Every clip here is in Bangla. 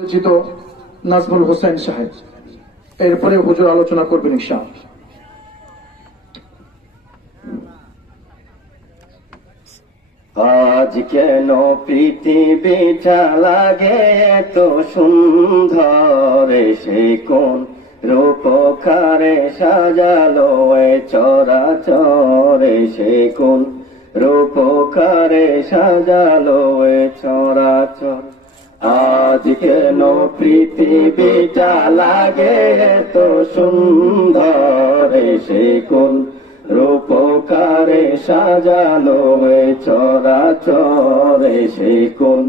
পরিচিত নাজমুল হোসেন সাহেব, এরপরে হুজুর আলোচনা করবেন ইনশাআল্লাহ। আজ কেন পৃথিবীটা লাগে এত সুন্দর, সে কোন রূপকারে সাজালো এ চরাচরে, সে কোন রূপকারে সাজালো এ চরাচর। আজ কেন পৃথিবীটা লাগে এত সুন্দর, সে কোন রূপকারে সাজালো এ চরাচরে, সে কোন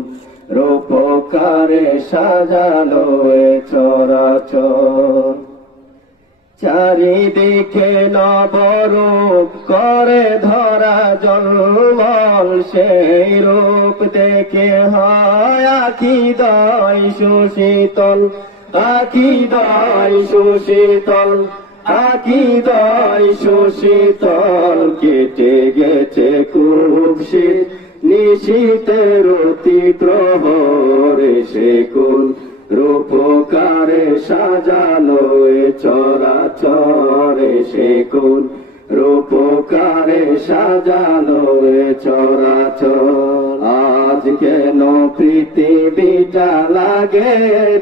রূপকারে সাজালো এ চরাচর। চারিদিকে নবরূপ করে ধরা জলমল, সেই রূপ দেখে হয় আখিদয় সুশীতল, আখিদয় সুশীতল, আখিদয় সুশীতল। কেটে গেছে খুব শীত নিশীতের অতি প্রহরে, সে কোন রূপকারে সাজালো এ চরাচরে, সে কোন রূপকারে সাজালো এ চরাচর। আজ কেন পৃথিবীটা লাগে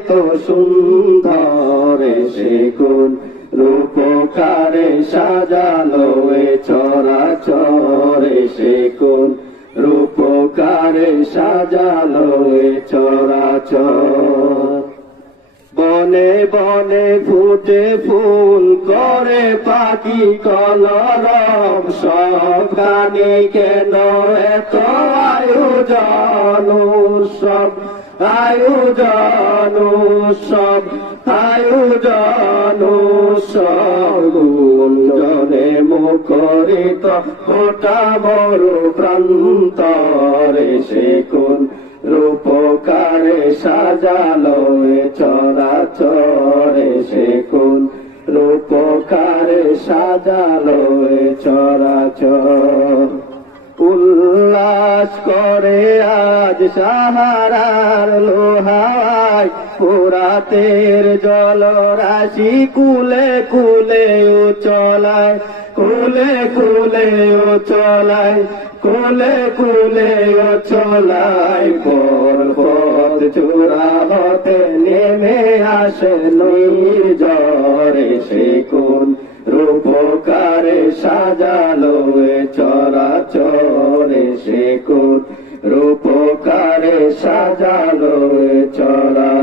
তো সুন্দর, সে কোন রূপকারে সাজালো এ চরাচরে, সে কোন রূপকারে সাজালো এ চরাচর। বনে বনে ফুটে ফুল করে পাখি কলরব, সবখানে কেন এত আয়োজন উৎসব, আয়োজন উৎসব, আয়োজন উৎসব। গুঞ্জনে মুখরিত গোটা বড় প্রান্তরে, সে কোন রূপকারে সাজালো এ চরাচরে, সে কোন রূপকারে সাজালো এ চরাচর। উল্লাস করে আজ সাহারার লোহায়, ফোরাতের জলরাশি কুলে কুলে উচলায়, কুলে কুলে উচলায়, কুলে কুলে উচলায়। পর্বত চূড়া হতে নেমে আসে নির্ঝরে, সে কোন রূপকারে সাজালো এ চরাচরে, সে কোন রূপকারে সাজালো এ চরাচর।